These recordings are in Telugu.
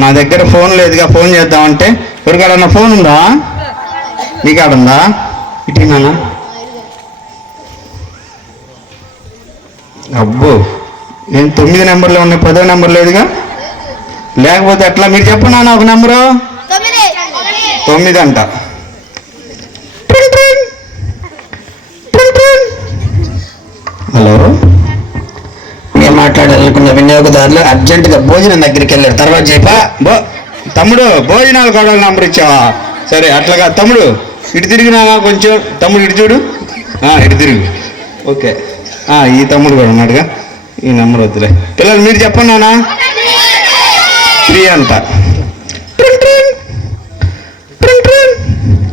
నా దగ్గర ఫోన్ లేదుగా ఫోన్ చేద్దామంటే. ఎవరికాడన్నా ఫోన్ ఉందా? నీకాడ ఉందా ఇటీ నాన్న. అబ్బో నేను తొమ్మిది నెంబర్లు ఉన్నాయి పదో నెంబర్ లేదుగా? లేకపోతే ఎట్లా మీరు చెప్పండి నాన్న ఒక నెంబరు. తొమ్మిది. తొమ్మిది అంట. హలో? వినియోగదారులు అర్జెంటుగా భోజనం దగ్గరికి వెళ్ళారు. తర్వాత చెప్పా బో తమ్ముడు భోజనాలు కూడా నంబర్ ఇచ్చావా? సరే అట్లాగా తమ్ముడు ఇటు తిరిగినావా కొంచెం? తమ్ముడు ఇటు చూడు. ఆ, ఇటు తిరుగు. ఓకే. ఆ, ఈ తమ్ముడు కూడా ఉన్నాడుగా. ఈ నెంబర్ వద్దులే. పిల్లలు మీరు చెప్పండి నాన్న. త్రీ అంట.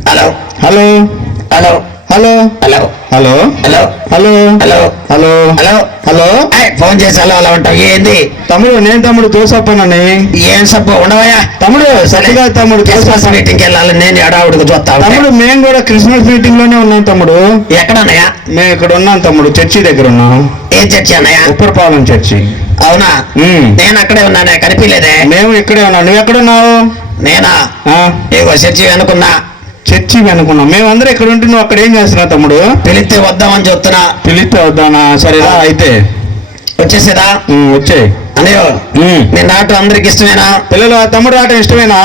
Hello. Hello. Hello. Hello. Hello. Hello. Hello. Hello. Hello. Hello. Hello. Phone చేసి హలో అలా ఉంటావు ఏంది? తమ్ముడు నేను తమ్ముడు దోసప్పనని ఏం సబ్బు? ఉండవయ్యా. తమ్ముడు సరిగా తమ్ముడు క్రిస్మస్. మీటింగ్కి వెళ్ళాలి నేను ఎడావుడికి చూస్తా ఉంటే. తమ్ముడు మేము కూడా క్రిస్మస్ మీటింగ్లోనే ఉన్నాం తమ్ముడు. ఎక్కడన్నయ్యా? మేము ఇక్కడ ఉన్నాం తమ్ముడు చర్చి దగ్గర ఉన్నాం. ఏ చర్చి అన్నయ్య? ఉప్పరపాలెం చర్చి. అవునా. నేను అక్కడే ఉన్నానే కనిపించలేదే? మేము ఇక్కడే ఉన్నాం. నువ్వు ఎక్కడున్నావు? నేనా? ఆ, ఇగో చర్చి అనుకున్నా చర్చి అనుకున్నాం. మేమందరం ఇక్కడ ఉంటే నువ్వు అక్కడ ఏం చేస్తున్నావు తమ్ముడు? పిలిస్తే వద్దామని చెప్తున్నా. పిలిస్తే వద్దానా? సరేరా. అయితే. వచ్చేసేదా? ఉమ్, వచ్చేయ్. అన్నయ్యో ఉమ్. నీ నాటు అందరికి ఇష్టమేనా? పిల్లలు తమ్ముడు ఆట ఇష్టమేనా?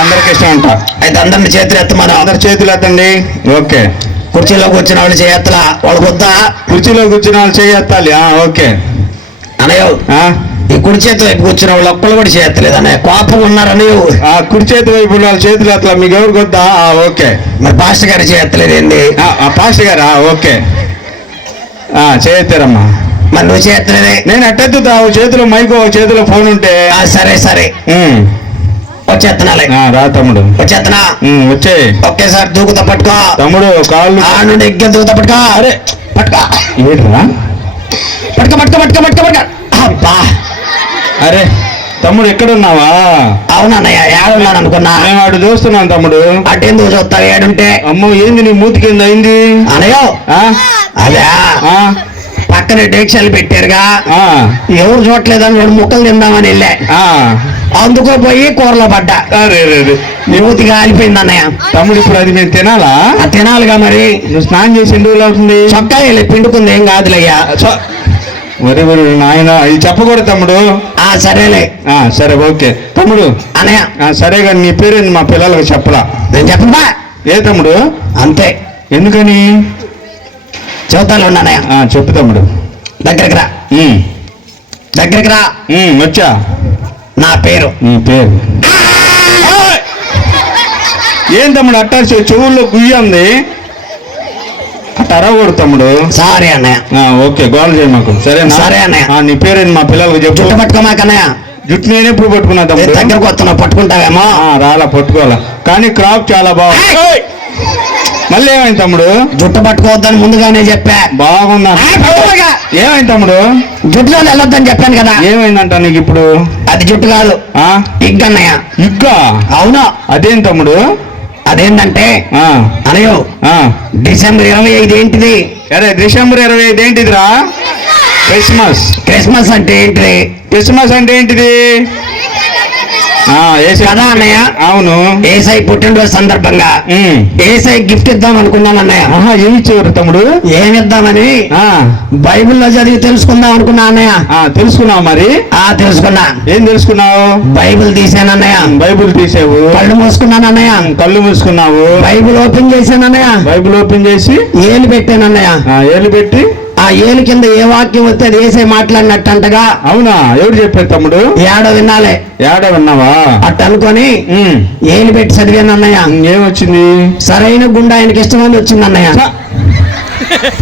అందరికి ఇష్టం అంట అయితే అందరిని చేతులు ఎత్తమను. అందరు చేతులు ఎత్తండి. ఓకే. కుర్చీలో కూర్చున్న వాళ్ళు చేయత్తలా? వాళ్ళకి వద్దా కుర్చీలో కూర్చున్న వాళ్ళు చేయెత్తాలి. ఓకే. అన్నయ్యో ఆ, ఈ కుడి చేతి వైపు కూర్చున్న వాళ్ళు ఒక్కళ్ళు కూడా చేయత్తలేదు అన్నయ్య. కోపం ఉన్నారు అన్నయ్య ఆ కుడి చేతి వైపు ఉన్న వాళ్ళ చేతులు అట్లా మీకు ఎవరికి వద్దా ఓకే. మరి పాస్టర్ గారు చేయత్తలేదు ఏంది? పాస్టర్ గారా? ఓకే. ఆ, చేయెత్తారమ్మా మరి నువ్వు చేయత్తలేదే నేను ఎట్టెత్తుతావు చేతిలో మైకు చేతిలో ఫోన్ ఉంటే. ఆ, సరే సరే. రా తమ్ముడు. వచ్చేయ్ ఒకేసారి దూకుతా పట్టుకో. తమ్ముడు కాళ్ళు. ఆ నుండి ఎగ్గి దూకుతా పట్టుకో. అరే. పట్టుకో. ఏంట్రా పట్టుకో పట్టుకో పట్టుకో పట్టుకో పట్టుకో. అబ్బా. అరే తమ్ముడు ఎక్కడున్నావా? అవునన్నయ్య ఏడున్నాను అనుకున్నా. మేము అటు చూస్తున్నాం తమ్ముడు. అటెందుకు చూస్తావు ఏడుంటే? అమ్మో ఏంది నీ మూతి కింద అయింది? అనయో ఆ? అదే. ఆ? పక్కన డేక్షలు పెట్టారుగా. ఆ? ఎవరు చూడలేదని రెండు ముక్కలు తిందామని వెళ్ళా. ఆ? అందుకో పోయి కూరలో పడ్డా. మూతి కాలిపోయింది అన్నయ్య. తమ్ముడు ఇప్పుడు అది మేము తినాలా? ఆ తినాలిగా మరి. నువ్వు స్నానం చేసి రోజులు అవుతుంది? చొక్కా పిండుకుంది ఏం కాదులయ్యా. ఒరే ఒరే నాయన ఇది చెప్పకూడదు తమ్ముడు. ఆ సరేలే. ఆ సరే ఓకే. తమ్ముడు అన్నయ్య. ఆ, సరే కానీ నీ పేరేంది? మా పిల్లలకు చెప్పలా నేను చెప్పబా ఏ తమ్ముడు? అంతే. ఎందుకని? చెబుతాను అన్నయ్య. ఆ, చెప్పు తమ్ముడు. దగ్గరికి రా. దగ్గరికి రా. వచ్చా? నా పేరు. నీ పేరు! ఏం తమ్ముడు అట్టా చె- చెవుల్లో గుయ్య ఉంది? అరవకూడదు తమ్ముడు. సారీ అన్నయ్య. ఓకే గోల్ చేయ మాకు. సరేనా? సరే అన్నయ్య. నీ పేరేంది మా పిల్లలకు చెప్పు. జుట్టు పట్టుకోమాక అన్నయ్య జుట్టు నేను ఎప్పుడు పట్టుకున్నా నేను తమ్ముడు. దగ్గరకు వస్తున్నావు పట్టుకుంటావేమో? రాలా పట్టుకోవాలా. కానీ క్రాప్ చాలా బాగుంది! మళ్ళీ ఏమైంది తమ్ముడు? జుట్టు పట్టుకోవద్దని ముందుగానే చెప్పా. బాగున్నా. ఏమైంది తమ్ముడు? జుట్టులో వెళ్ళొద్దని చెప్పాను కదా. ఏమైందంట నీకు ఇప్పుడు? అది జుట్టు కాదు. ఆ? ఇగ్గన్నయ్య. ఇక్కా అవును. అదేం తమ్ముడు? అదేంటంటే ఆ. అనయో ఆ. డిసెంబర్ ఇరవై ఐదు ఏంటిది? అరే డిసెంబర్ ఇరవై ఐదు ఏంటిదిరా? క్రిస్మస్. క్రిస్మస్ అంటే ఏంటిది? క్రిస్మస్ అంటే ఏంటిది? కదా అన్నయ్య? అవును. ఏసై పుట్టినరోజు సందర్భంగా. ఏసై గిఫ్ట్ ఇద్దాం అనుకున్నాను అన్నయ్య. ఏమి ఇచ్చేవారు తమ్ముడు? ఏమి ఇద్దామని? ఆ, బైబిల్లో చదివి తెలుసుకుందాం అనుకున్నా అన్నయ్య. తెలుసుకున్నావు మరి? ఆ తెలుసుకున్నా. ఏం తెలుసుకున్నావు? బైబిల్ తీసాను అన్నయ్య. బైబిల్ తీసావు. కళ్ళు మూసుకున్నాను అన్నయ్య. కళ్ళు మూసుకున్నావు. బైబిల్ ఓపెన్ చేశాను అన్నయ్య. బైబిల్ ఓపెన్ చేసి? ఏలు పెట్టాను అన్నయ్య. ఏలు పెట్టి? ఆ ఏలు కింద ఏ వాక్యం వస్తే అది ఏసై మాట్లాడినట్టంటగా అవునా? ఎవరు చెప్పారు తమ్ముడు? ఏడో వినాలే ఏడ విన్నావా? అట్ట అనుకొని. ఏలు పెట్టి చదివాను అన్నయ్య. ఏమొచ్చింది? సరైన గుండె ఆయనకి ఇష్టమని వచ్చింది అన్నయ్య!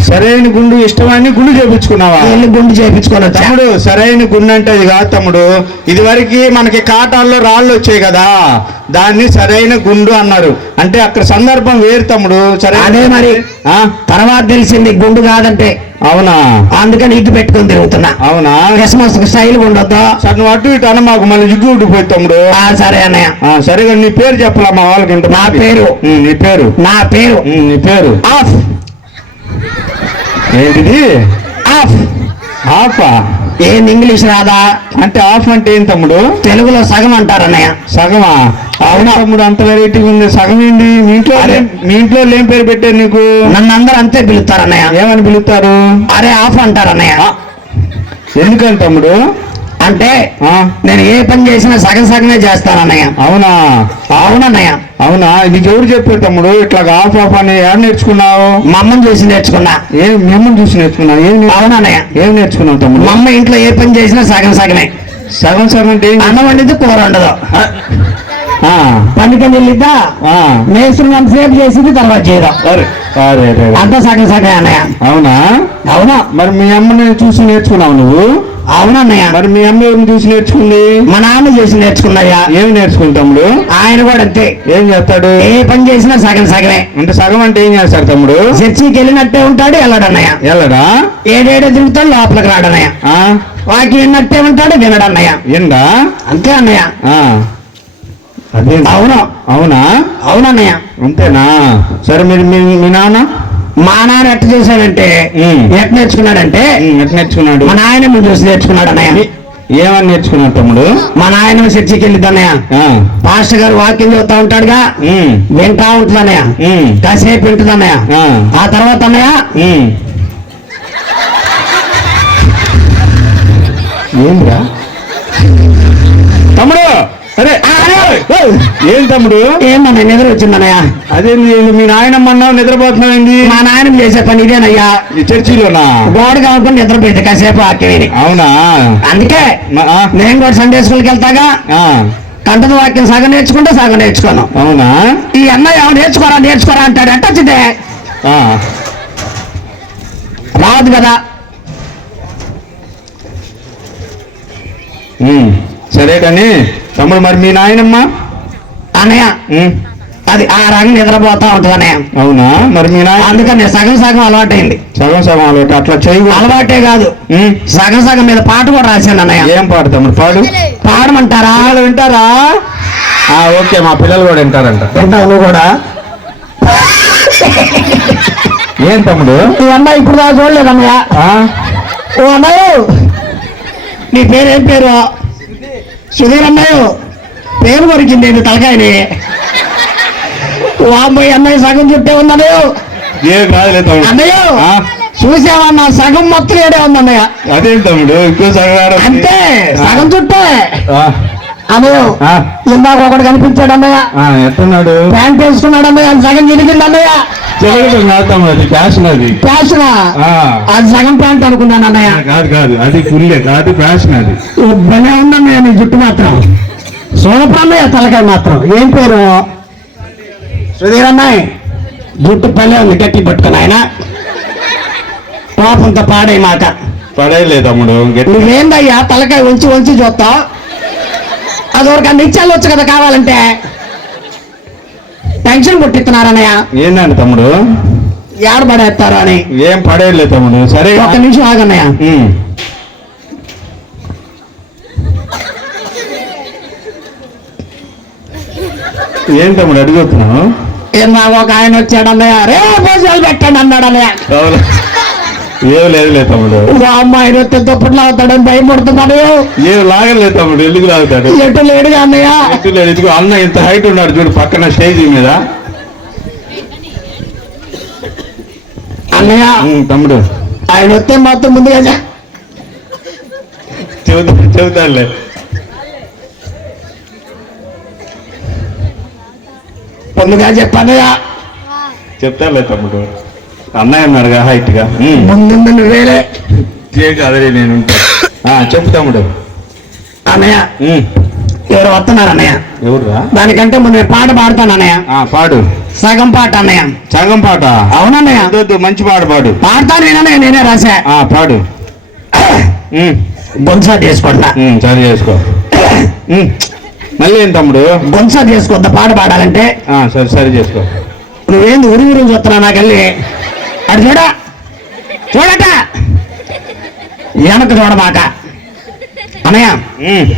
సరైన గుండు ఇష్టమని గుండు చేపించుకున్నావా? గుండు చేయించుకొని వచ్చా. తమ్ముడు సరైన గుండు అంటే ఇది కాదు తమ్ముడు. ఇది వరకు మనకి కాటాల్లో రాళ్ళు వచ్చాయి కదా. దాన్ని సరైన గుండు అన్నారు. అంటే అక్కడ సందర్భం వేరు తమ్ముడు. సరైన అదే మరి. ఆ? తర్వాత తెలిసింది గుండు కాదంటే. అవునా? అందుకని ఇగ్గు పెట్టుకొని తిరుగుతున్నా. అవునా? క్రిస్మస్ స్టైల్ ఉండొద్దు సరే నువ్వు అటు ఇటు అన్న మాకు మళ్ళీ జిగ్గు ఉండిపోయి తమ్ముడు. సరే అన్నయ్య. ఆ, సరేగా నీ పేరు చెప్పలా మా వాళ్ళకి నా పేరు. నీ పేరు. నా పేరు. నీ పేరు. ఆఫ్. ఏంటిది ఆఫ్. హాఫా ఏంది ఇంగ్లీష్ రాదా? అంటే హాఫ్ అంటే ఏం తమ్ముడు? తెలుగులో సగం అంటారు అన్నయ్య. సగమా? అవునా? తమ్ముడు అంత వెరైటీగా ఉంది. సగం ఏంటి? మీ ఇంట్లో మీ ఇంట్లో ఏం పేరు పెట్టారు నీకు? నన్ను అందరూ అంతే పిలుస్తారు అన్నయ్య. ఏమని పిలుస్తారు? అరే ఆఫ్ అంటారు అన్నయ్య. ఎందుకని తమ్ముడు? అంటే నేను ఏ పని చేసినా సగం సగమే చేస్తాను అన్నయ్య అవునా? అవునన్నయ్య. అవునా? నీకు ఎవరు చెప్పారు తమ్ముడు? ఇట్లా ఆఫ్ ఆఫ్ అని ఏం నేర్చుకున్నావు? మా అమ్మని చూసి నేర్చుకున్నా. ఏం మిమ్మల్ని చూసి నేర్చుకున్నావు? ఏం నేర్- అవునన్నయ్య. ఏం నేర్చుకున్నావు తమ్ముడు? మా అమ్మ ఇంట్లో ఏ పని చేసినా సగం సగమే. సగం సగం అంటే అన్నం వండితే కూర ఉండదు ఆ, పండుగని వెళ్ళిద్దా. మేస్త్రి సేపు చేసింది తర్వాత చేయడం. అంతా సగం సగమే అన్నయ్య. అవునా? అవునా. మరి మీ అమ్మని చూసి నేర్చుకున్నావు నువ్వు? అవునన్నయ్య మరి మీ అమ్మ ఎవరిని చూసి నేర్చుకుంది? మా నాన్న చేసి నేర్చుకున్నాయ్యా. ఏం నేర్చుకుంది తమ్ముడు? ఆయన కూడా అంతే. ఏం చేస్తాడు? ఏ పని చేసినా సగం సగమే. అంటే సగం అంటే ఏం చేస్తాడు తమ్ముడు? చర్చికి వెళ్ళినట్టే ఉంటాడు వెళ్ళడన్నయ్య వెళ్ళడా? ఏడేడో తిరుగుతాడు లోపలికి రాడన్నయ్య? వాకి విన్నట్టే ఉంటాడు వినడన్నయ్య ఏందా అంతే అన్నయ్య. అదే. అవును. అవునా? అవునన్నయ్య అంతేనా? సరే మీరు మీ మీ నాన్న? మా నాన్న ఎట్ట చేశాడంటే. ఎట్ట నేర్చుకున్నాడంటే ఎట్లా నేర్చుకున్నాడు? మా నాయనమ్మ చూసి నేర్చుకున్నాడు అన్నయ్య. ఏమని నేర్చుకున్నాడు తమ్ముడు? మా నాయనమ్మ చర్చికి వెళ్ళిద్ది అన్నయ్య. ఆ. పాస్టర్ గారు వాక్యం చెప్తా ఉంటాడుగా. వింటా ఉంటుంది అన్నయ్య. ఉమ్, కాసేపు వింటుంది అన్నయ్య. ఆ. తర్వాత అన్నయ్య. ఏంద్రా? ఏం తమ్ముడు? ఏందన్నయ్య నిద్ర వచ్చిందన్నయ్య ఏంది, మీ నాయనమ్మ అన్నావు నిద్రపోతున్నావేంది మా నాయనమ్మ చేసే పని ఇదేనయ్యా. చర్చిలోనా? గోడ కాకుండా నిద్రపోయింది కాసేపు వాక్యం విని అవునా? అందుకే నేను కూడా సండే స్కూల్కి వెళ్తాగా ఆ, కంటద వాక్యం సగం నేర్చుకుంటే సగం నేర్చుకోను. అవునా? ఈ అన్నయ్య నేర్చుకోరా నేర్చుకోరా అంటాడు అంటే వచ్చిందే? రాదు కదా. సరే కానీ తమ్ముడు మరి మీ నాయనమ్మ? అన్నయ్య అది ఆ రంగు నిద్రపోతా ఉంటుంది అన్నయ్య. అవునా? మరి మీ నాయన? అందుకని సగం సగం అలవాటైంది. సగం సగం అలవాటు అట్లా చేయకూడదు. అలవాటే కాదు. సగం సగం మీద పాట కూడా రాశాను అన్నయ్య. ఏం పాడు తమ్ముడు? పాడు. పాడమంటారా? పిల్లలు వింటారా? ఆ, ఓకే మా పిల్లలు కూడా వింటారంట. వింటావు నువ్వు కూడా. ఏం తమ్ముడు? అమ్మాయి ఇప్పుడు దాకా చూడలేదు అన్నయ్య? ఓ అన్నయ్య నీ పేరు ఏం పేరు? సుధీర్ అన్నయ్య పేరు కొరికింది నీ తలకాయని? అమ్మాయి అన్నయ్య సగం చుట్టే ఉంది అన్నయ్య ఏం కాదులే తమ్ముడు. అన్నయ్య ఆ? చూసావన్నా సగం మొత్తం ఏడే ఉంది అన్నయ్య అదేం తమ్ముడు ఎక్కువ సగం. అంతే సగం చుట్టే. అన్నయ్య ఇందాక ఒకటి కనిపించాడు అన్నయ్య. ఎట్టున్నాడు ప్యాంట్ వేసుకున్నాడు అన్నయ్య సగం చిరిగింది అన్నయ్య. కాదు తమ్ముడు అది ఫ్యాషన్ అది. ఫ్యాషన్. అది సగం ప్యాంట్ అనుకున్నాను అన్నయ్య కాదు కాదు అది ఫుల్లే కాదు ఫ్యాషన్ అది. భలే ఉందన్నయ్య నీ జుట్టు మాత్రం. సూపర్ అన్నయ్య తలకాయ మాత్రం. ఏం పేరు? సుధీర్ అన్నయ్య జుట్టు పల్లె ఉంది గట్టి పట్టుకుని ఆయన. పాపంతో పాడే మాట. పడేయలే తమ్ముడు నువ్వేందయ్యా తలకాయ ఉంచి ఉంచి చూస్తావు? అది ఒక నిత్యాలు వచ్చు కదా కావాలంటే. టెన్షన్ పుట్టిస్తున్నారన్నయ్య ఏందండి తమ్ముడు? ఏడ పడేస్తారు అని. ఏం పడేయలే తమ్ముడు. సరే ఒక్క నిమిషం ఆగన్నయ్య. ఏం తమ్ముడు అడుగుతున్నావు ఇందాక ఒక ఆయన వచ్చాడు అన్నయ్య రే భోజనాలు పెట్టండి అన్నాడు ఏం తమ్ముడు. అమ్మాయి వస్తే దుప్పట్లు అవుతాడని భయపడుతున్నాడు ఏం లాగలేదు తమ్ముడు ఎందుకు లాగుతాడు? ఎటు అన్నయ్య? లేదు. ఇదిగో అన్న ఇంత హైట్ ఉన్నాడు చూడు పక్కన స్టేజ్ మీద. అన్నయ్య తమ్ముడు. ఆయన వస్తే మొత్తం ముందుగా చె- చెబుతా చెబుతాడులే ముందుగా చెప్పన్నయ్య. చెప్తాడులే తమ్ముడు. అన్నయ్య ఉన్నాడుగా హైట్గా. ఉమ్. ముందు ఏం కాదులే నేను చెప్పు తమ్ముడు. అన్నయ్య. ఎవరు వస్తున్నారు అన్నయ్య? ఎవర్రా? దానికంటే ముందు పాట పాడతాను అన్నయ్య. ఆ, పాడు. సగం పాట అన్నయ్య. సగం పాట? అవునన్నయ్య. మంచి పాట పాడు. పాడతాను నేనన్నయ్య నేనే రాసా ఆ పాడు. బొన్సా చేసుకుంటా సరి చేసుకో. మళ్ళీ ఏం తమ్ముడు? బొన్సా చేసుకుంటా పాట పాడాలంటే ఆ, సరే సరి చేసుకో. నువ్వేంది ఉరి ఉరి చూస్తున్నా నాకెళ్ళి అటు చూడ. చూడట. వెనక చూడమాక అన్నయ్య. ఉమ్,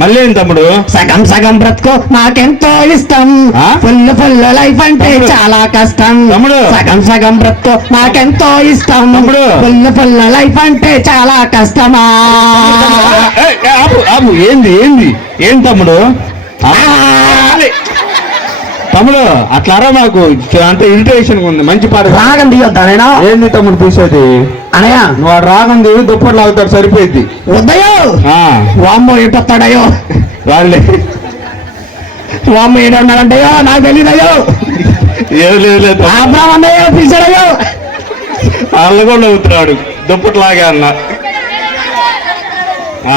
మళ్ళీ తమ్ముడు? సగం సగం బ్రతుకు నాకెంతో ఇష్టం? ఫుల్ ఫుల్ లైఫ్ అంటే. చాలా కష్టం. తమ్ముడు. సగం సగం బ్రతుకు నాకెంతో ఇష్టం. తమ్ముడు. ఫుల్ ఫుల్ లైఫ్ అంటే చాలా కష్టమా? ఏంది ఏంది? ఏం తమ్ముడు? ఆ, తమ్ముడు అట్లా రా మాకు అంత ఇరిటేషన్ ఉంది. మంచి పాట రాగం తీయొద్దా నేను ఏంది తమ్ముడు తీసేది? అనయ్య. నువ్వు ఆ రాగం దిగి దుప్పట్లు అవుతాడు సరిపోయింది ఆ, వామ్మో ఎటొస్తాడయ్యో వాళ్ళే వామ్మో ఏడున్నాడంటయ్యో నాకు తెలియదయ్యో ఏం లేదు అన్నయ్యో వాళ్ళు కూడా అవుతున్నాడు దుప్పట్లు లాగే అన్న. ఆ,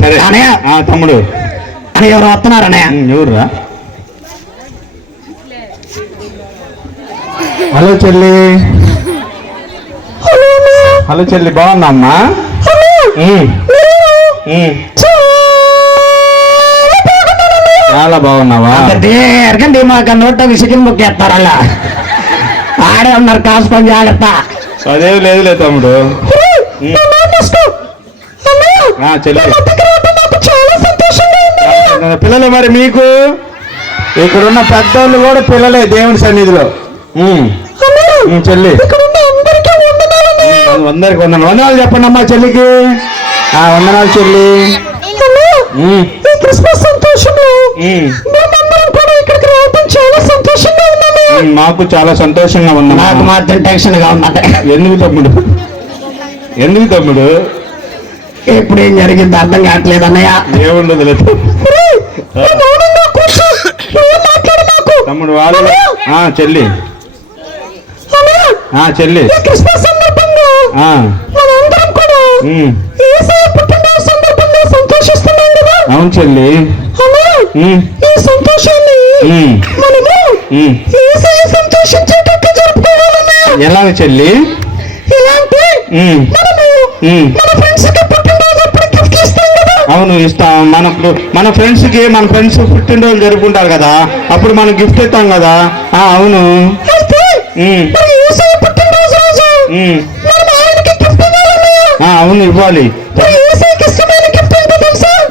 సరే. అనయ్య. ఆ, తమ్ముడు. అని ఎవరు వస్తున్నారు అన్నయ్య ఉమ్, ఎవర్రా? హలో చెల్లి. హలో చెల్లి బాగున్నామ్మా. చాలా బాగున్నావా? ఎరకండి మాకు నోట్లోకి చికెన్ బుక్ చేస్తారు అలా ఆడే ఉన్నారు కాసుకొని జాగ్రత్త. అదేం లేదులే తమ్ముడు. పిల్లలు మరి మీకు? ఇక్కడున్న పెద్దోళ్ళు కూడా పిల్లలే దేవుని సన్నిధిలో. చెల్లి. అందరికి వందనాలు వందనాలు చెప్పండి అమ్మా చెల్లికి. ఆ వందనాలు చెల్లి. క్రిస్మస్ సంతోషంలో మాకు చాలా సంతోషంగా ఉంది నాకు మాత్రం టెన్షన్గా ఉన్నది ఎందుకు తమ్ముడు? ఎందుకు తమ్ముడు? ఇప్పుడు ఏం జరిగింది అర్థం కావట్లేదు అన్నయ్య. ఏముండదు లేదు తమ్ముడు వాళ్ళు ఆ చెల్లి. చెల్లి. క్రిస్మస్ సందర్భంగా ఆ. మనందరం కూడా ఉమ్, ఏసయ్య పుట్టినరోజు సందర్భంగా సంతోషిస్తున్నాం కదా? అవును చెల్లి. ఈ సంతోషాన్ని మనము. ఏసయ్య సంతోషించేటట్టు ఎలాగ చెల్లి? ఇలాంటి ఉమ్, మనము ఉమ్. మన ఫ్రెండ్స్కి పుట్టినరోజు అప్పుడు గిఫ్ట్ ఇస్తాం కదా? అవును ఇస్తాం. మనకు మన ఫ్రెండ్స్కి మన ఫ్రెండ్స్ పుట్టినరోజు జరుపుకుంటారు కదా? అప్పుడు మనం గిఫ్ట్ ఇస్తాం కదా? అవును. అయితే అవును ఇవ్వాలి.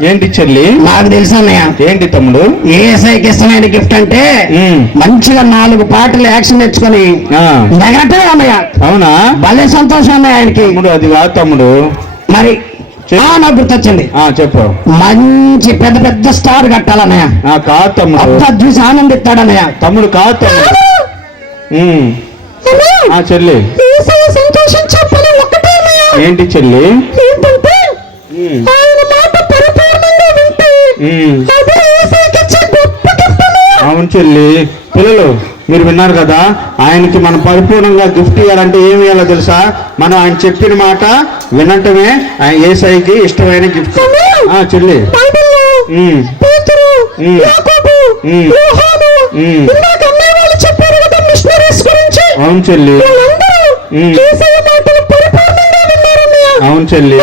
ఏంటో చెల్లి? నాకు తెలుసు అన్నయ్య. ఏంటి తమ్ముడు? ఏసైకి ఇష్టమైన గిఫ్ట్ అంటే మంచిగా నాలుగు పాటలు యాక్షన్ తెచ్చుకొని ఆ, నెగటివ్ అన్నయ్య. అవునా? భలే సంతోషం అన్నయ్య ఆయనకి. తమ్ముడు అది కాదు తమ్ముడు. మరి నాకు గుర్తొచ్చింది. చెప్పు. మంచి పెద్ద పెద్ద స్టార్ కట్టాలన్నయ్య. ఆ కాదు తమ్ముడు. చూసి ఆనందిస్తాడన్నయ్య. తమ్ముడు కాదు తమ్ముడు. చెల్లి సంతోషించే పని ఏంటి చెల్లి? ఏంటంటే ఉమ్, ఆయన మాట పరిపూర్ణంగా వింటే ఉమ్. అదే ఏసయ్యకి ఇచ్చే గొప్ప గిఫ్ట్ అన్నయ్య అవును చెల్లి. పిల్లలు మీరు విన్నారు కదా ఆయనకి మనం పరిపూర్ణంగా గిఫ్ట్ ఇవ్వాలంటే ఏమి ఇవ్వాలో తెలుసా? మనం ఆయన చెప్పిన మాట వినటమే ఆయన ఏసైకి ఇష్టమైన గిఫ్ట్ చెల్లి అవును చెల్లి. అవును చెల్లి.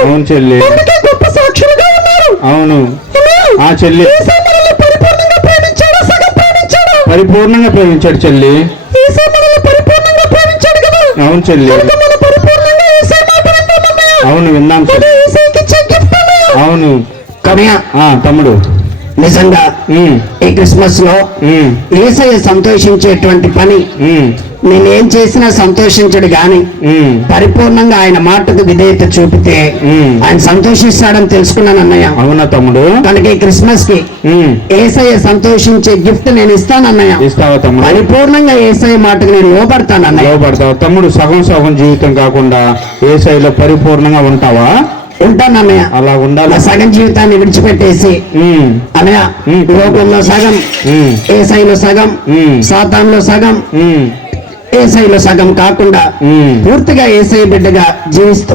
అవును చెల్లి. అందుకే గొప్ప సాక్షులుగా ఉన్నారు. అవును. ఆ చెల్లి. పరిపూర్ణంగా ప్రేమించాడా? చెల్లి. అవును చెల్లి. అవును విన్నాం చెల్లి. అవును. ఆ తమ్ముడు. నిజంగా ఈ క్రిస్మస్లో ఉమ్, ఏసయ్య సంతోషించేటువంటి పని నేనేం చేసినా సంతోషించడు గాని పరిపూర్ణంగా ఆయన మాటకు విధేయత చూపితే. ఆయన సంతోషిస్తాడని తెలుసుకున్నాను అన్నయ్య. అవునా తమ్ముడు? కనుక ఈ క్రిస్మస్కి ఏసయ్య సంతోషించే గిఫ్ట్ నేను ఇస్తాను అన్నయ్య. ఇస్తావా తమ్ముడు? పరిపూర్ణంగా ఏసయ్య మాటకు నేను లోపడతాను అన్నయ్య. లోపడతావు తమ్ముడు సగం సగం జీవితం కాకుండా ఏ శైలిలో పరిపూర్ణంగా ఉంటావా? ఉంటాను అన్నయ్య. అలా ఉండాలి. సగం జీవితాన్ని విడిచిపెట్టేసి అన్నయ్య. లోకంలో సగం ఏసైలో సగం ఉమ్. సాతాన్లో సగం ఏసైలో సగం కాకుండా పూర్తిగా ఏసై బిడ్డగా జీవిస్తూ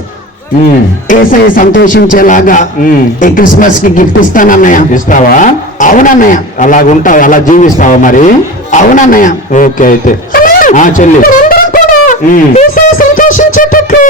ఏసై సంతోషించేలాగా. ఈ క్రిస్మస్కి గిఫ్ట్ ఇస్తానన్నయ్య ఇస్తావా? అవునన్నయ్య. అలాగ ఉంటావు అలా జీవిస్తావా మరి? అవునన్నయ్య. ఓకే అయితే. ఆ చెల్లి. సంతోషించేటట్లు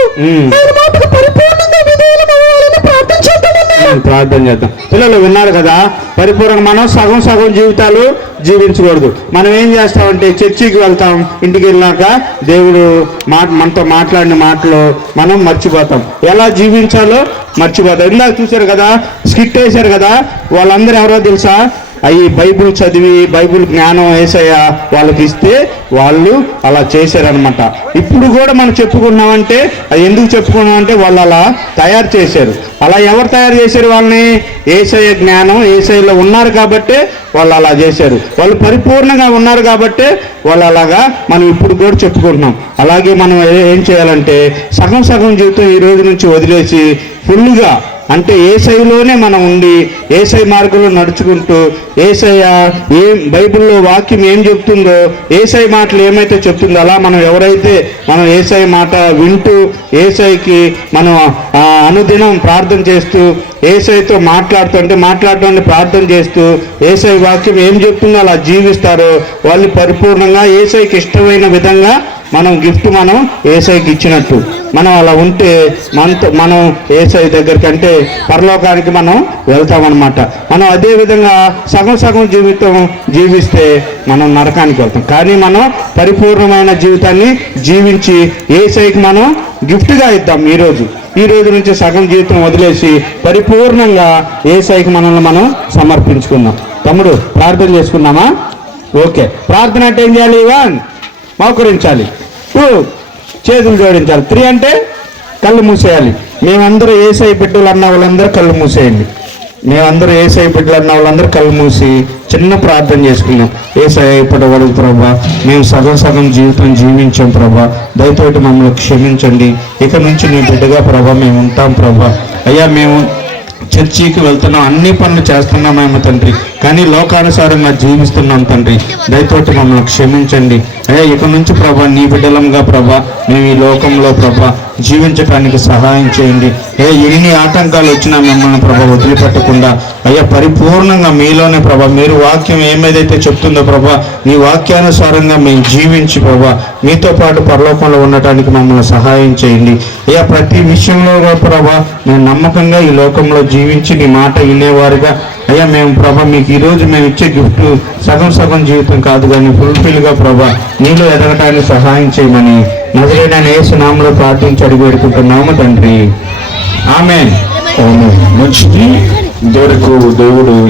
ప్రార్థన చేద్దాం. పిల్లలు విన్నారు కదా? పరిపూర్ణ మనం సగం సగం జీవితాలు జీవించకూడదు. మనం ఏం చేస్తామంటే చర్చికి వెళ్తాం. ఇంటికి వెళ్ళాక దేవుడు మాట మనతో మాట్లాడిన మాటలు మనం మర్చిపోతాం. ఎలా జీవించాలో మర్చిపోతాం. ఇందాక చూశారు కదా? స్కిట్ వేశారు కదా? వాళ్ళందరూ ఎవరో తెలుసా? అవి బైబుల్ చదివి బైబిల్ జ్ఞానం ఏసయ్య వాళ్ళకి ఇస్తే వాళ్ళు అలా చేశారనమాట ఇప్పుడు కూడా మనం చెప్పుకున్నామంటే అది ఎందుకు చెప్పుకున్నామంటే వాళ్ళు అలా తయారు చేశారు. అలా ఎవరు తయారు చేశారు వాళ్ళని? ఏసయ జ్ఞానం ఏసైలో ఉన్నారు కాబట్టే వాళ్ళు అలా చేశారు. వాళ్ళు పరిపూర్ణంగా ఉన్నారు కాబట్టే వాళ్ళు అలాగా మనం ఇప్పుడు కూడా చెప్పుకుంటున్నాం. అలాగే మనం ఏం చేయాలంటే సగం సగం జీవితం ఈ రోజు నుంచి వదిలేసి ఫుల్గా అంటే ఏసైలోనే మనం ఉండి ఏసై మార్గంలో నడుచుకుంటూ ఏసయ్య ఏం బైబిల్లో వాక్యం ఏం చెప్తుందో ఏసై మాటలు ఏమైతే చెప్తుందో అలా మనం ఎవరైతే మనం ఏసై మాట వింటూ ఏసైకి మనం అనుదినం ప్రార్థన చేస్తూ ఏసైతో మాట్లాడుతుంటే మాట్లాడటాన్ని ప్రార్థన చేస్తూ ఏసై వాక్యం ఏం చెప్తుందో అలా జీవిస్తారో వాళ్ళు పరిపూర్ణంగా ఏసైకి ఇష్టమైన విధంగా మనం గిఫ్ట్ మనం ఏసైకి ఇచ్చినట్టు. మనం అలా ఉంటే మనతో మనం ఏసై దగ్గరికి అంటే పరలోకానికి మనం వెళ్తామన్నమాట. మనం అదే విధంగా సగం సగం జీవితం జీవిస్తే మనం నరకానికి వెళ్తాం. కానీ మనం పరిపూర్ణమైన జీవితాన్ని జీవించి ఏసైకి మనం గిఫ్ట్గా ఇద్దాం ఈరోజు. ఈ రోజు నుంచి సగం జీవితం వదిలేసి పరిపూర్ణంగా ఏసైకి మనల్ని మనం సమర్పించుకుందాం. తమ్ముడు ప్రార్థన చేసుకున్నామా ఓకే. ప్రార్థన అంటే ఏం చేయాలి ఇవాన్? మోకరించాలి. టూ చేతులు జోడించాలి. త్రీ అంటే కళ్ళు మూసేయాలి. మేమందరూ ఏసై బిడ్డలు అన్న వాళ్ళందరూ కళ్ళు మూసేయండి. మేమందరూ ఏసై బిడ్డలు అన్న వాళ్ళందరూ కళ్ళు మూసి చిన్న ప్రార్థన చేసుకున్నాం ఏసై ఇప్పటి వరకు ప్రభా మేము సగం సగం జీవితం జీవించాం ప్రభా. దయతోటి మమ్మల్ని క్షమించండి. ఇక నుంచి నీ బిడ్డగా ప్రభా మేము ఉంటాం ప్రభా. అయ్యా మేము చర్చికి వెళ్తున్నాం అన్ని పనులు చేస్తున్నామేమో తండ్రి. కానీ లోకానుసారంగా జీవిస్తున్నాం తండ్రి. దయతోటి మమ్మల్ని క్షమించండి. అయ్యా ఇక నుంచి ప్రభా నీ బిడ్డలంగా ప్రభా మేము ఈ లోకంలో ప్రభా జీవించడానికి సహాయం చేయండి. ఏ ఎన్ని ఆటంకాలు వచ్చినా మిమ్మల్ని ప్రభా వదిలిపెట్టకుండా అయ్యా పరిపూర్ణంగా మీలోనే ప్రభా మీరు వాక్యం ఏమేదైతే చెప్తుందో ప్రభా నీ వాక్యానుసారంగా మేము జీవించి ప్రభా మీతో పాటు పరలోకంలో ఉండటానికి మమ్మల్ని సహాయం చేయండి. అయ్యా ప్రతి విషయంలో ప్రభా మేము నమ్మకంగా ఈ లోకంలో జీవించి నీ మాట వినేవారుగా. అయ్యా మేము ప్రభా మీకు ఈరోజు మేము ఇచ్చే గిఫ్ట్ సగం సగం జీవితం కాదు కానీ ఫుల్ఫిల్గా ప్రభా నీలో ఎదగటానికి సహాయం చేయమని నజరేన నేసునామలో ప్రార్థించి అడిగి పెడుకుంటున్నాము తండ్రి. ఆమె మంచిది ఇంతవరకు దేవుడు